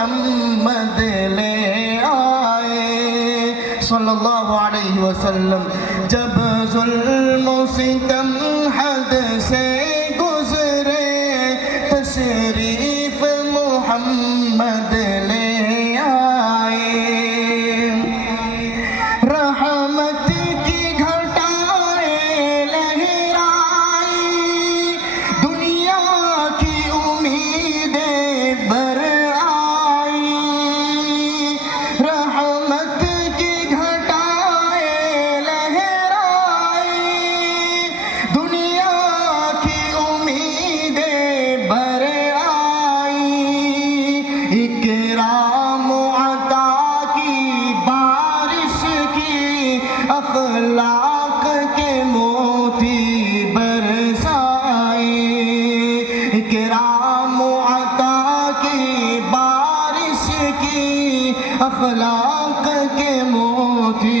मोहम्मद ले आए सल्लल्लाहु अलैहि वसल्लम। जब जुल्म सितम हद से गुजरे तशरीफ मोहम्मद ले आए। रहमत की घटाएं लहराई, दुनिया की उम्मीदें बर आई। रहमत की घटाएं लहराई, दुनिया की उम्मीदें बर आई। इकराम अता की बारिश की, अखलाक के मोती बरसाए। इकराम अता की बारिश की, अखलाक के मोती